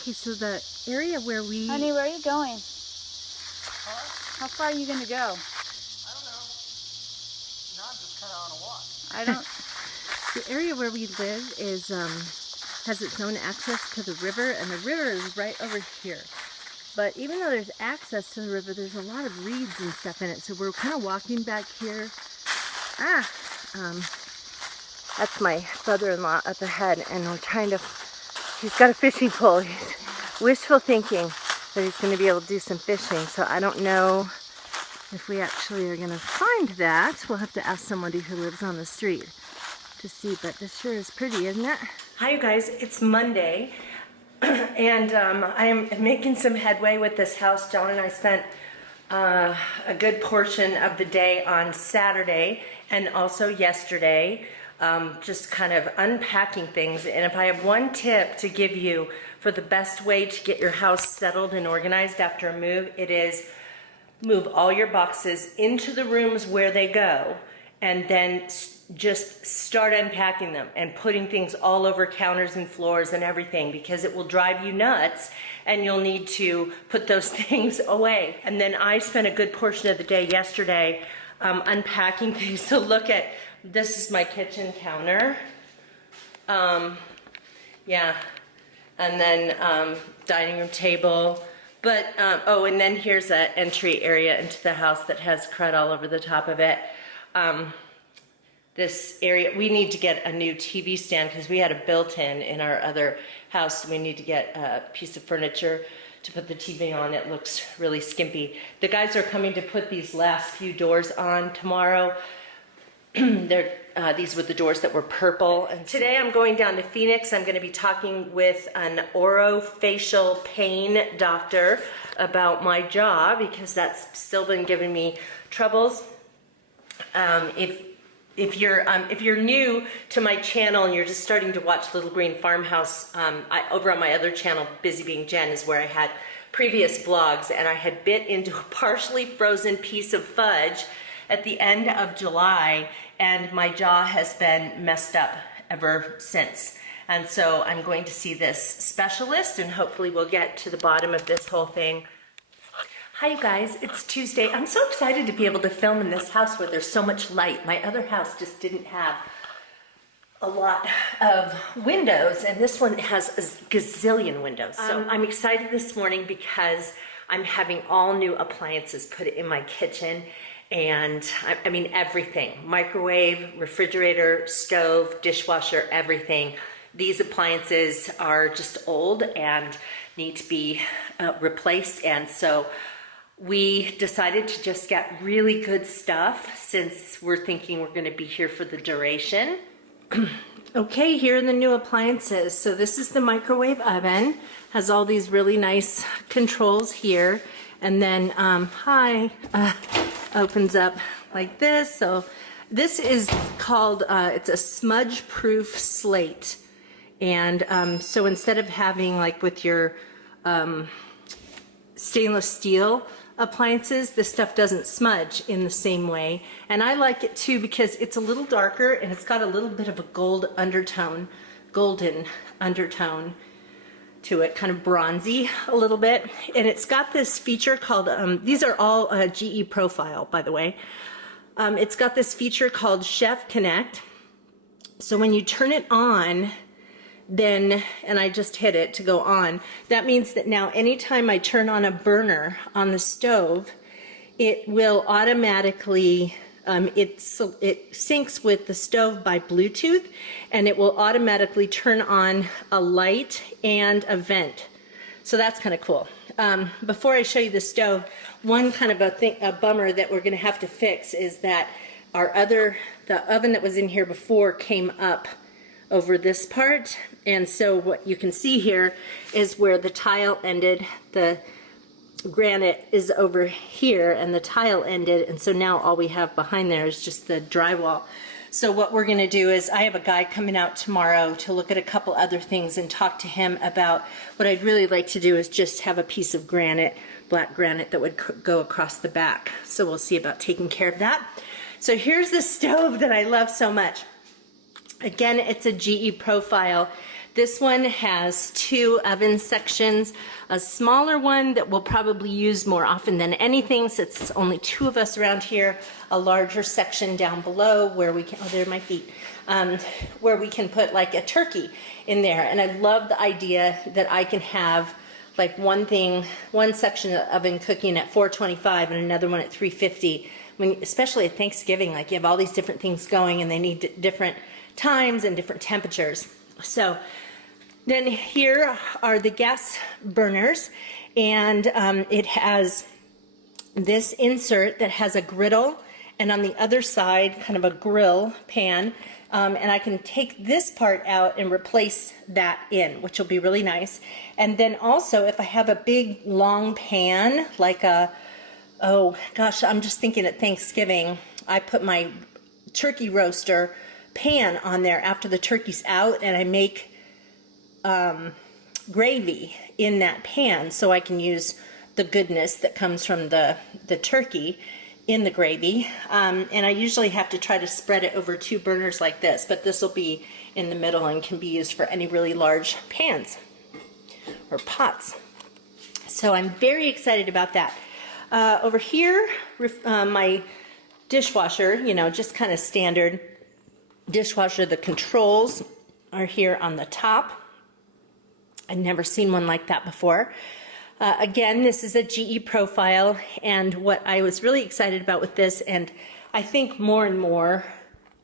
Okay, so the area where we... Honey, where are you going? Huh? How far are you going to go? I don't know. Now I'm just kind of on a walk. I don't... The area where we live is has its own access to the river, and the river is right over here. But even though there's access to the river, there's a lot of reeds and stuff in it. So we're kind of walking back here. That's my brother-in-law up ahead, and we're trying to... He's got a fishing pole. He's wishful thinking that he's going to be able to do some fishing. So I don't know if we actually are going to find that. We'll have to ask somebody who lives on the street to see, but this sure is pretty, isn't it? Hi, you guys. It's Monday, and I'm making some headway with this house. John and I spent a good portion of the day on Saturday and also yesterday just kind of unpacking things. And if I have one tip to give you for the best way to get your house settled and organized after a move, it is move all your boxes into the rooms where they go, and then just start unpacking them and putting things all over counters and floors and everything, because it will drive you nuts and you'll need to put those things away. And then I spent a good portion of the day yesterday unpacking things. So look at, this is my kitchen counter. Yeah, and then dining room table. But, oh, and then here's an entry area into the house that has crud all over the top of it. This area, we need to get a new TV stand because we had a built-in our other house. We need to get a piece of furniture to put the TV on. It looks really skimpy. The guys are coming to put these last few doors on tomorrow. These were the doors that were purple. And today I'm going down to Phoenix. I'm going to be talking with an orofacial pain doctor about my jaw, because that's still been giving me troubles. If you're new to my channel and you're just starting to watch Little Green Farmhouse, over on my other channel, Busy Being Jen, is where I had previous vlogs, and I had bit into a partially frozen piece of fudge at the end of July, and my jaw has been messed up ever since. And so I'm going to see this specialist, and hopefully we'll get to the bottom of this whole thing. Hi, you guys. It's Tuesday. I'm so excited to be able to film in this house where there's so much light. My other house just didn't have a lot of windows, and this one has a gazillion windows. So I'm excited this morning because I'm having all new appliances put in my kitchen. And I mean everything, microwave, refrigerator, stove, dishwasher, everything. These appliances are just old and need to be replaced. And so we decided to just get really good stuff since we're thinking we're going to be here for the duration. Okay, here are the new appliances. So this is the microwave oven, has all these really nice controls here. And then, opens up like this. So this is called, it's a smudge-proof slate. And so instead of having, like with your stainless steel appliances, this stuff doesn't smudge in the same way. And I like it too because it's a little darker and it's got a little bit of a golden undertone to it, kind of bronzy a little bit. And it's got this feature called, these are all GE Profile, by the way. It's got this feature called Chef Connect. So when you turn it on, then, and I just hit it to go on, that means that now anytime I turn on a burner on the stove, it will automatically, it syncs with the stove by Bluetooth, and it will automatically turn on a light and a vent. So that's kind of cool. Before I show you the stove, one kind of a bummer that we're going to have to fix is that the oven that was in here before came up over this part, and so what you can see here is where the tile ended. The granite is over here and the tile ended, and so now all we have behind there is just the drywall. So what we're going to do is, I have a guy coming out tomorrow to look at a couple other things and talk to him about what I'd really like to do is just have a piece of granite, black granite, that would go across the back. So we'll see about taking care of that. So here's the stove that I love so much. Again, it's a GE Profile. This one has 2 oven sections, a smaller one that we'll probably use more often than anything since it's only 2 of us around here, a larger section down below where we can, oh, there are my feet, where we can put like a turkey in there. And I love the idea that I can have like one section of oven cooking at 425 and another one at 350. Especially at Thanksgiving, like you have all these different things going and they need different times and different temperatures. So then here are the gas burners, and it has this insert that has a griddle, and on the other side kind of a grill pan, and I can take this part out and replace that in, which will be really nice. And then also if I have a big long pan like a, oh gosh, I'm just thinking at Thanksgiving I put my turkey roaster pan on there after the turkey's out, and I make gravy in that pan so I can use the goodness that comes from the turkey in the gravy. And I usually have to try to spread it over 2 burners like this, but this will be in the middle and can be used for any really large pans or pots. So I'm very excited about that. Over here, my dishwasher, you know, just kind of standard dishwasher. The controls are here on the top. I'd never seen one like that before. Again, this is a GE profile, and what I was really excited about with this, and I think more and more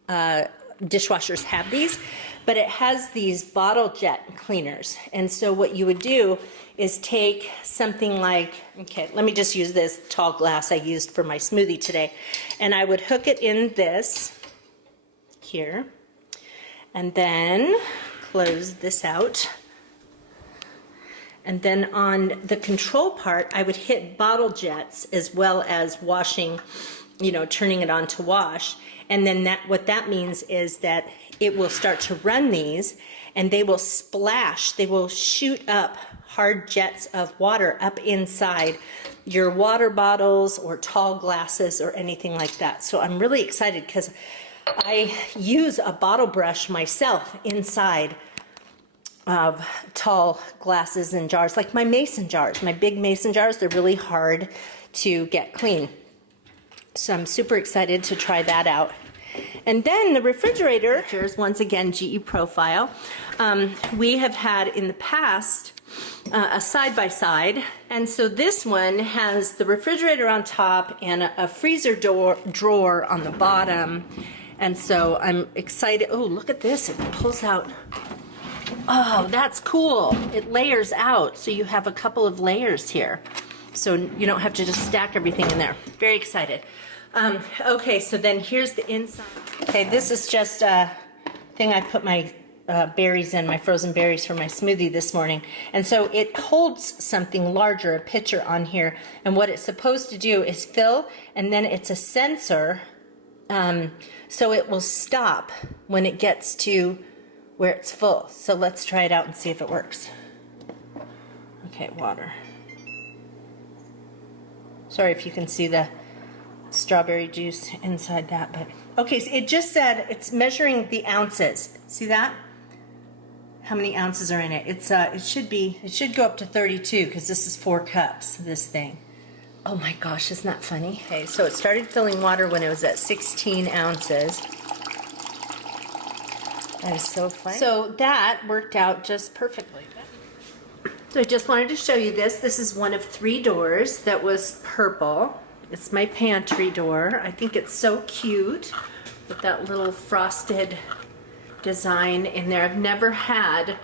dishwashers have these, but it has these bottle jet cleaners. And so what you would do is take something like, okay, let me just use this tall glass I used for my smoothie today, and I would hook it in this here, and then close this out. And then on the control part, I would hit bottle jets as well as washing, you know, turning it on to wash. And then what that means is that it will start to run these, and they will splash, they will shoot up hard jets of water up inside your water bottles or tall glasses or anything like that. So I'm really excited because I use a bottle brush myself inside of tall glasses and jars, like my mason jars, my big mason jars. They're really hard to get clean. So I'm super excited to try that out. And then the refrigerator, here's once again GE profile. We have had in the past a side-by-side, and so this one has the refrigerator on top and a freezer drawer on the bottom. And so I'm excited. Oh, look at this, it pulls out. Oh, that's cool. It layers out, so you have a couple of layers here. So you don't have to just stack everything in there. Very excited. Okay, so then here's the inside. Okay, this is just a thing I put my berries in, my frozen berries for my smoothie this morning. And so it holds something larger, a pitcher on here. And what it's supposed to do is fill, and then it's a sensor, so it will stop when it gets to where it's full. So let's try it out and see if it works. Okay, water. Sorry if you can see the strawberry juice inside that, but okay, so it just said it's measuring the ounces. See that? How many ounces are in it? It's it should go up to 32 because this is 4 cups, this thing. Oh my gosh, isn't that funny? Okay, so it started filling water when it was at 16 ounces. That is so funny. So that worked out just perfectly. So I just wanted to show you this. This is one of 3 doors that was purple. It's my pantry door. I think it's so cute with that little frosted design in there. I've never had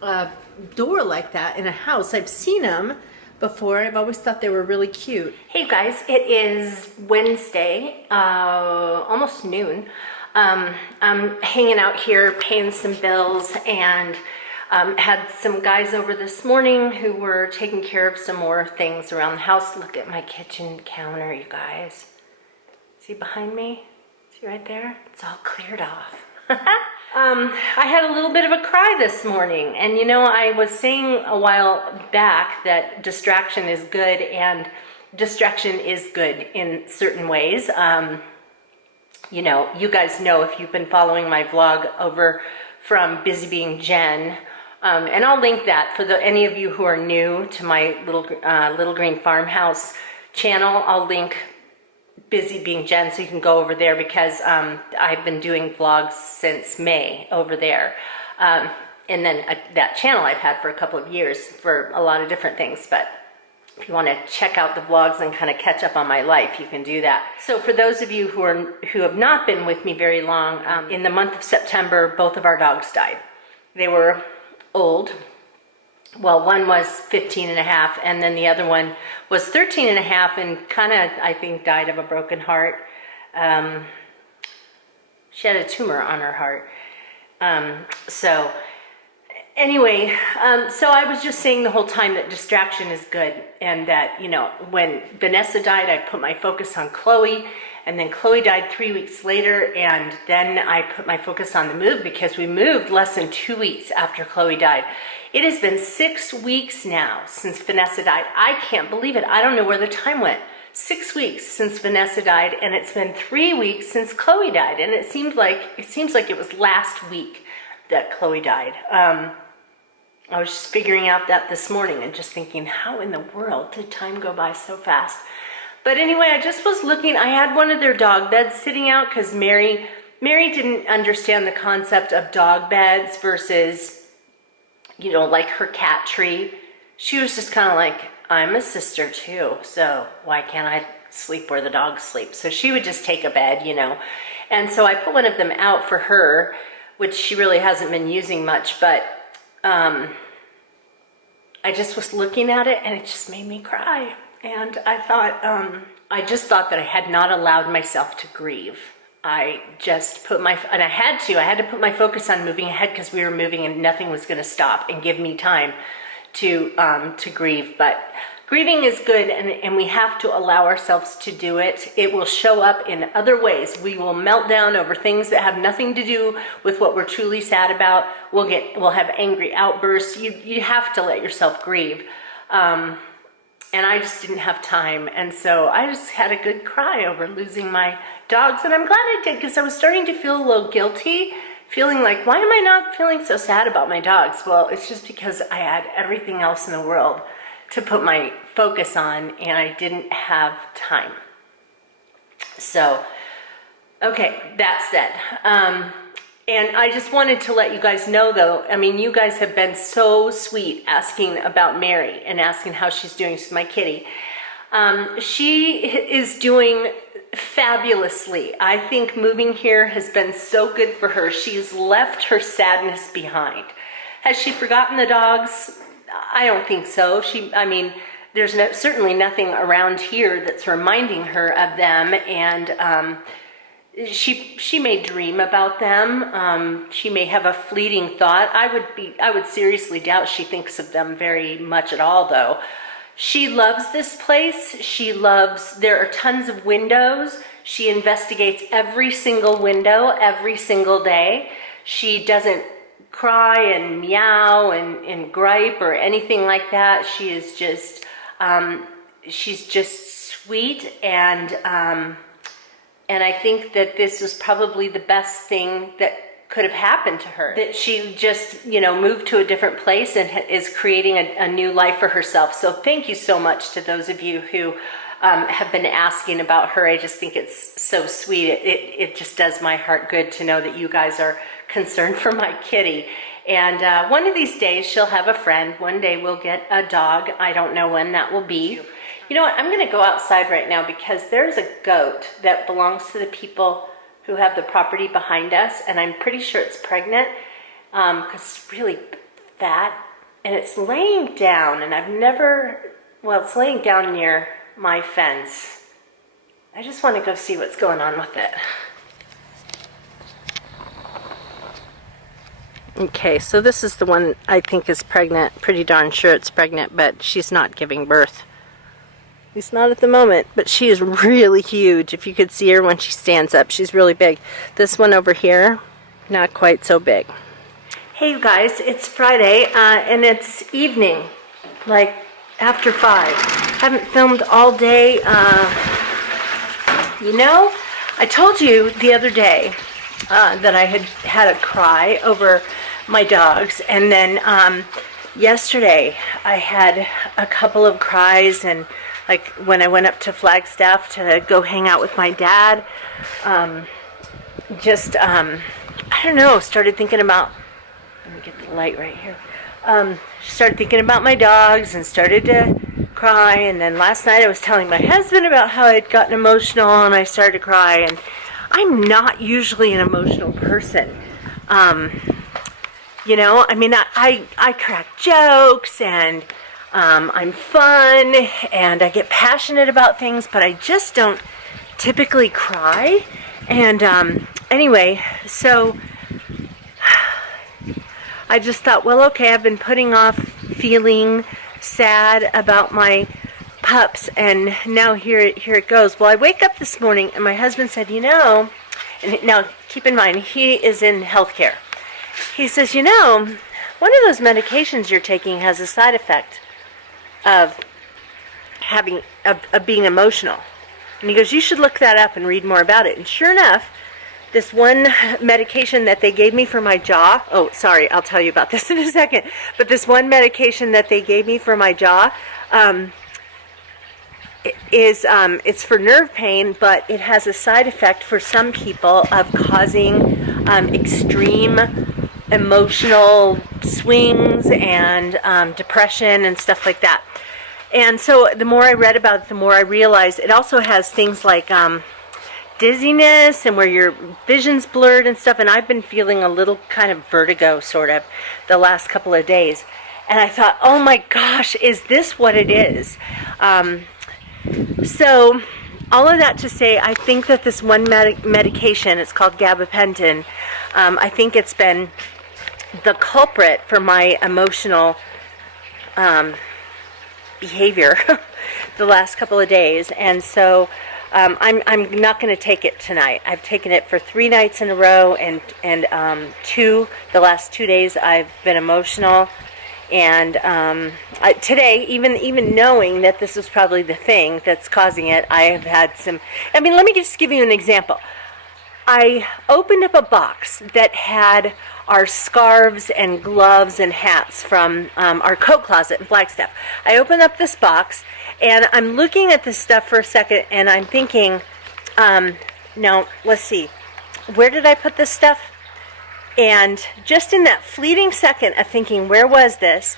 a door like that in a house. I've seen them before. I've always thought they were really cute. Hey guys, it is Wednesday, almost noon. I'm hanging out here paying some bills, and had some guys over this morning who were taking care of some more things around the house. Look at my kitchen counter, you guys. See behind me? See right there? It's all cleared off. I had a little bit of a cry this morning, and you know, I was saying a while back that distraction is good, and distraction is good in certain ways. You know, you guys know if you've been following my vlog over from Busy Being Jen. And I'll link that for any of you who are new to my Little Green Farmhouse channel. I'll link Busy Being Jen so you can go over there, because I've been doing vlogs since May over there. And then that channel I've had for a couple of years for a lot of different things. But if you want to check out the vlogs and kind of catch up on my life, you can do that. So for those of you who have not been with me very long, in the month of September, both of our dogs died. They were old. Well, one was 15 and a half, and then the other one was 13 and a half, and kind of, I think, died of a broken heart. She had a tumor on her heart. So anyway, so I was just saying the whole time that distraction is good, and that, you know, when Vanessa died, I put my focus on Chloe, and then Chloe died 3 weeks later, and then I put my focus on the move, because we moved less than 2 weeks after Chloe died. It has been 6 weeks now since Vanessa died. I can't believe it. I don't know where the time went. 6 weeks since Vanessa died, and it's been 3 weeks since Chloe died, and it seems like it was last week that Chloe died. I was just figuring out that this morning and just thinking, how in the world did time go by so fast? But anyway, I just was looking. I had one of their dog beds sitting out because Mary didn't understand the concept of dog beds versus, you know, like her cat tree. She was just kind of like, I'm a sister too, so why can't I sleep where the dogs sleep? So she would just take a bed, you know. And so I put one of them out for her, which she really hasn't been using much, but I just was looking at it and it just made me cry. And I thought, I just thought that I had not allowed myself to grieve. I just put I had to put my focus on moving ahead, because we were moving and nothing was going to stop and give me time to grieve. But grieving is good, and we have to allow ourselves to do it. It will show up in other ways. We will melt down over things that have nothing to do with what we're truly sad about. We'll have angry outbursts. You have to let yourself grieve. And I just didn't have time. And so I just had a good cry over losing my dogs. And I'm glad I did, because I was starting to feel a little guilty, feeling like, why am I not feeling so sad about my dogs? Well, it's just because I had everything else in the world to put my focus on, and I didn't have time. So, okay, that said, and I just wanted to let you guys know, though, I mean, you guys have been so sweet asking about Mary and asking how she's doing. She's my kitty. She is doing fabulously. I think moving here has been so good for her. She's left her sadness behind. Has she forgotten the dogs? I don't think so. There's certainly nothing around here that's reminding her of them, and she may dream about them. She may have a fleeting thought. I would seriously doubt she thinks of them very much at all, though. She loves this place. There are tons of windows. She investigates every single window every single day. She doesn't cry and meow and gripe or anything like that. She is just, she's just sweet, and I think that this was probably the best thing that could have happened to her. That she just, moved to a different place and is creating a new life for herself. So thank you so much to those of you who have been asking about her. I just think it's so sweet. It just does my heart good to know that you guys are concerned for my kitty. And one of these days she'll have a friend. One day we'll get a dog. I don't know when that will be. You know what? I'm going to go outside right now because there's a goat that belongs to the people who have the property behind us, and I'm pretty sure it's pregnant because it's really fat, and it's laying down, and it's laying down near my fence. I just want to go see what's going on with it. Okay, so this is the one I think is pregnant. Pretty darn sure it's pregnant, but she's not giving birth. At least not at the moment, but she is really huge. If you could see her when she stands up, she's really big. This one over here, not quite so big. Hey you guys, it's Friday, and it's evening, like after 5. Haven't filmed all day. I told you the other day that I had a cry over my dogs, and then yesterday I had a couple of cries, and like when I went up to Flagstaff to go hang out with my dad, I don't know, started thinking about, let me get the light right here, started thinking about my dogs and started to cry. And then last night I was telling my husband about how I'd gotten emotional and I started to cry, and I'm not usually an emotional person. You know, I mean, I crack jokes, and I'm fun, and I get passionate about things, but I just don't typically cry. And anyway, so I just thought, well, okay, I've been putting off feeling sad about my pups, and now here it goes. Well, I wake up this morning, and my husband said, you know, and now keep in mind, he is in healthcare. He says, you know, one of those medications you're taking has a side effect of being emotional. And he goes, you should look that up and read more about it. And sure enough, this one medication that they gave me for my jaw, oh, sorry, I'll tell you about this in a second, but this one medication that they gave me for my jaw, it's for nerve pain, but it has a side effect for some people of causing extreme emotional swings and depression and stuff like that. And so the more I read about it, the more I realized it also has things like dizziness and where your vision's blurred and stuff. And I've been feeling a little kind of vertigo sort of the last couple of days. And I thought, oh my gosh, is this what it is? So all of that to say, I think that this one medication, it's called gabapentin, I think it's been the culprit for my emotional behavior the last couple of days. And so I'm not going to take it tonight. I've taken it for 3 nights in a row, and the last 2 days I've been emotional. And today, even knowing that this is probably the thing that's causing it, I have had some, I mean, let me just give you an example. I opened up a box that had our scarves and gloves and hats from our coat closet in Flagstaff. I opened up this box, and I'm looking at this stuff for a second, and I'm thinking, now, let's see, where did I put this stuff? And just in that fleeting second of thinking, where was this?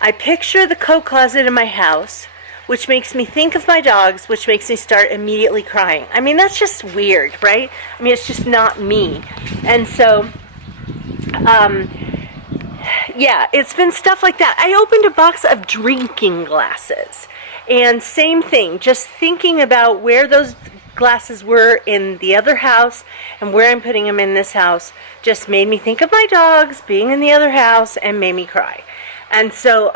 I picture the coat closet in my house, which makes me think of my dogs, which makes me start immediately crying. I mean, that's just weird, right? I mean, it's just not me. And so, yeah, it's been stuff like that. I opened a box of drinking glasses, and same thing, just thinking about where those glasses were in the other house and where I'm putting them in this house just made me think of my dogs being in the other house and made me cry. And so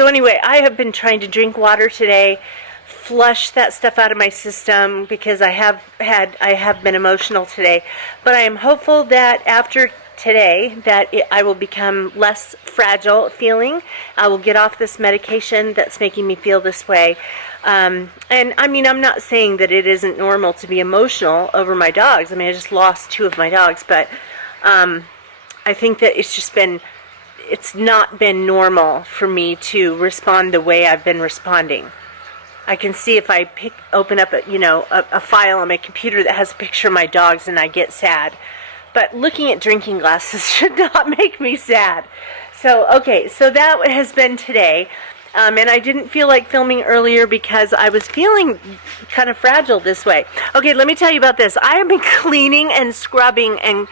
anyway, I have been trying to drink water today, flush that stuff out of my system, because I have been emotional today. But I am hopeful that after today that I will become less fragile feeling. I will get off this medication that's making me feel this way. And I mean, I'm not saying that it isn't normal to be emotional over my dogs. I mean, I just lost 2 of my dogs, but I think that it's not been normal for me to respond the way I've been responding. I can see if I open up a file on my computer that has a picture of my dogs and I get sad. But looking at drinking glasses should not make me sad. So, okay, so that has been today. And I didn't feel like filming earlier because I was feeling kind of fragile this way. Okay, let me tell you about this. I have been cleaning and scrubbing and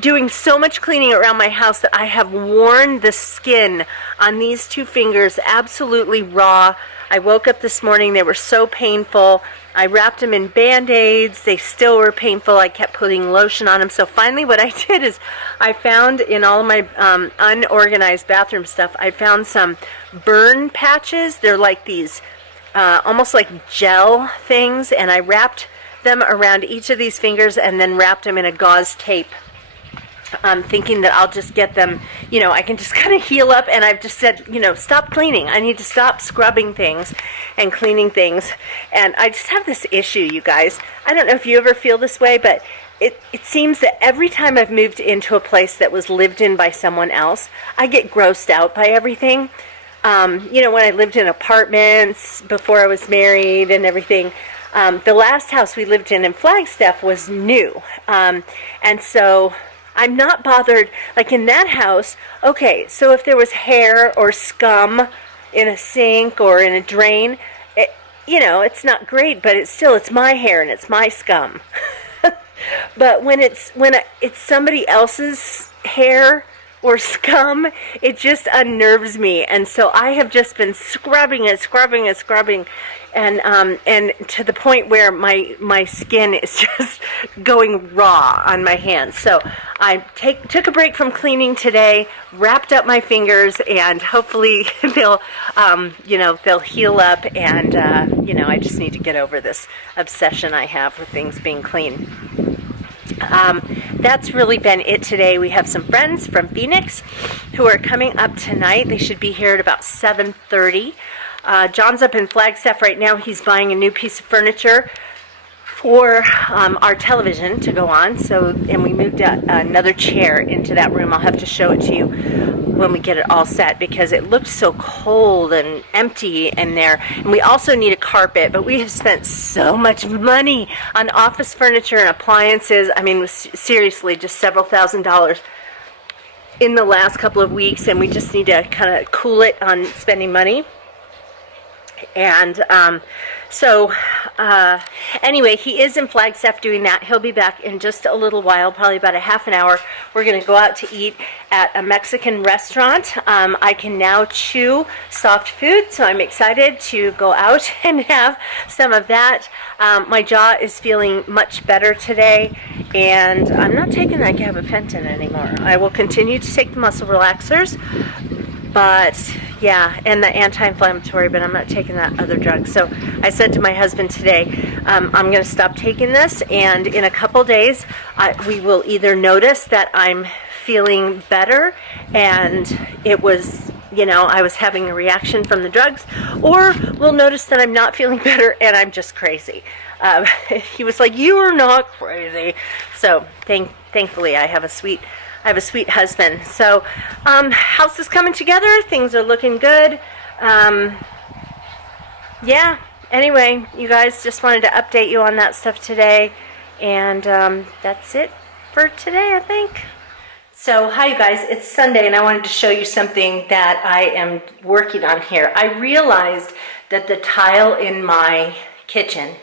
doing so much cleaning around my house that I have worn the skin on these 2 fingers absolutely raw. I woke up this morning, they were so painful. I wrapped them in Band-Aids. They still were painful. I kept putting lotion on them. So finally what I did is I found in all of my unorganized bathroom stuff, I found some burn patches. They're like these almost like gel things, and I wrapped them around each of these fingers and then wrapped them in a gauze tape. Thinking that I'll just get them, I can just kind of heal up, and I've just said, stop cleaning. I need to stop scrubbing things and cleaning things. And I just have this issue, you guys. I don't know if you ever feel this way, but it seems that every time I've moved into a place that was lived in by someone else, I get grossed out by everything. When I lived in apartments before I was married and everything, the last house we lived in Flagstaff was new. And so I'm not bothered, like in that house, okay, so if there was hair or scum in a sink or in a drain, it's not great, but it's my hair and it's my scum. But when it's somebody else's hair or scum, it just unnerves me. And so I have just been scrubbing and scrubbing and scrubbing, and to the point where my skin is just going raw on my hands. So I took a break from cleaning today, wrapped up my fingers, and hopefully they'll heal up. And I just need to get over this obsession I have with things being clean. That's really been it today. We have some friends from Phoenix who are coming up tonight. They should be here at about 7:30. John's up in Flagstaff right now. He's buying a new piece of furniture for our television to go on. And we moved another chair into that room. I'll have to show it to you when we get it all set, because it looked so cold and empty in there. And we also need a carpet, but we have spent so much money on office furniture and appliances. I mean, seriously, just several $1,000s in the last couple of weeks, and we just need to kind of cool it on spending money. And anyway, he is in Flagstaff doing that. He'll be back in just a little while, probably about a half an hour. We're going to go out to eat at a Mexican restaurant. I can now chew soft food, so I'm excited to go out and have some of that. My jaw is feeling much better today, and I'm not taking that gabapentin anymore. I will continue to take the muscle relaxers, but yeah, and the anti-inflammatory, but I'm not taking that other drug. So I said to my husband today, I'm going to stop taking this, and in a couple days, we will either notice that I'm feeling better and it was, I was having a reaction from the drugs, or we'll notice that I'm not feeling better and I'm just crazy. He was like, "You are not crazy." So thankfully, I have a sweet husband. So, house is coming together. Things are looking good. Yeah. Anyway, you guys, just wanted to update you on that stuff today. And that's it for today, I think. So, hi, you guys. It's Sunday, and I wanted to show you something that I am working on here. I realized that the tile in my kitchen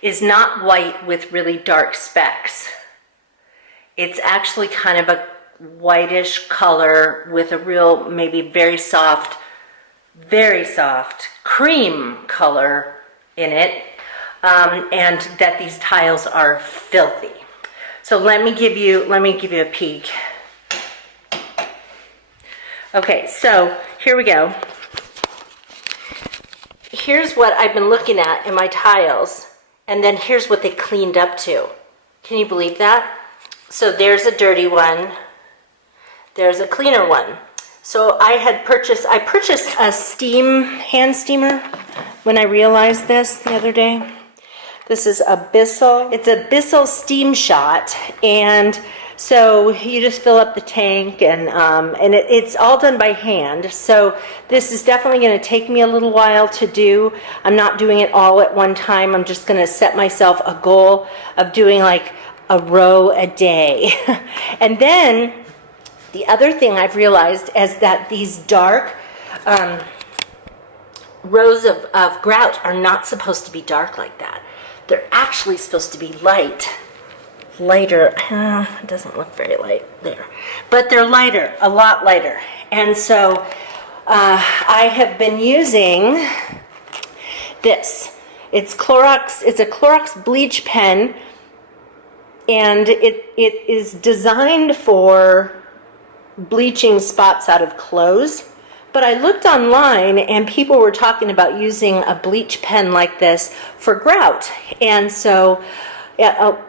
is not white with really dark specks. It's actually kind of a whitish color with a real, maybe very soft cream color in it, and that these tiles are filthy. So let me give you a peek. Okay, so here we go. Here's what I've been looking at in my tiles, and then here's what they cleaned up to. Can you believe that? So there's a dirty one. There's a cleaner one. So I purchased a hand steamer when I realized this the other day. This is a Bissell. It's a Bissell Steam Shot, and so you just fill up the tank, and it's all done by hand. So this is definitely going to take me a little while to do. I'm not doing it all at one time. I'm just going to set myself a goal of doing like a row a day. And then the other thing I've realized is that these dark rows of grout are not supposed to be dark like that. They're actually supposed to be lighter. It doesn't look very light there, but they're lighter, a lot lighter. And so I have been using this. It's Clorox. It's a Clorox bleach pen, and it is designed for bleaching spots out of clothes. But I looked online, and people were talking about using a bleach pen like this for grout. And so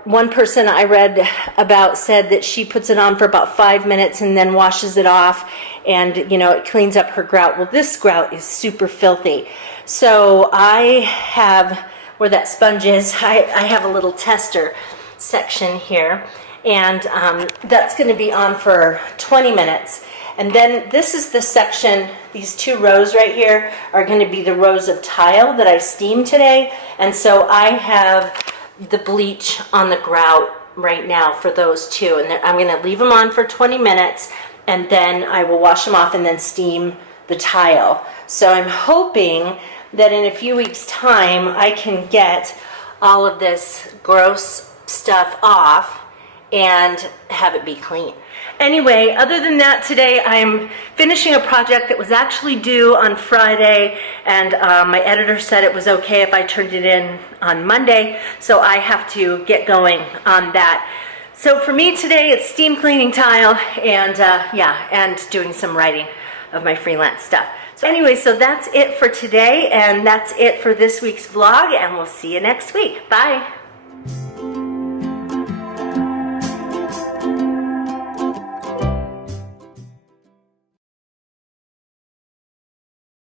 one person I read about said that she puts it on for about 5 minutes and then washes it off, and it cleans up her grout. Well, this grout is super filthy. So I have, where that sponge is, I have a little tester, section here, and that's going to be on for 20 minutes. And then this is the section, these 2 rows right here are going to be the rows of tile that I steamed today. And so I have the bleach on the grout right now for those 2. And I'm going to leave them on for 20 minutes, and then I will wash them off and then steam the tile. So I'm hoping that in a few weeks' time I can get all of this gross stuff off and have it be clean. Anyway, other than that, today I'm finishing a project that was actually due on Friday, and my editor said it was okay if I turned it in on Monday, so I have to get going on that. So for me today, it's steam cleaning tile and and doing some writing of my freelance stuff. So anyway, so that's it for today, and that's it for this week's vlog, and we'll see you next week. Bye.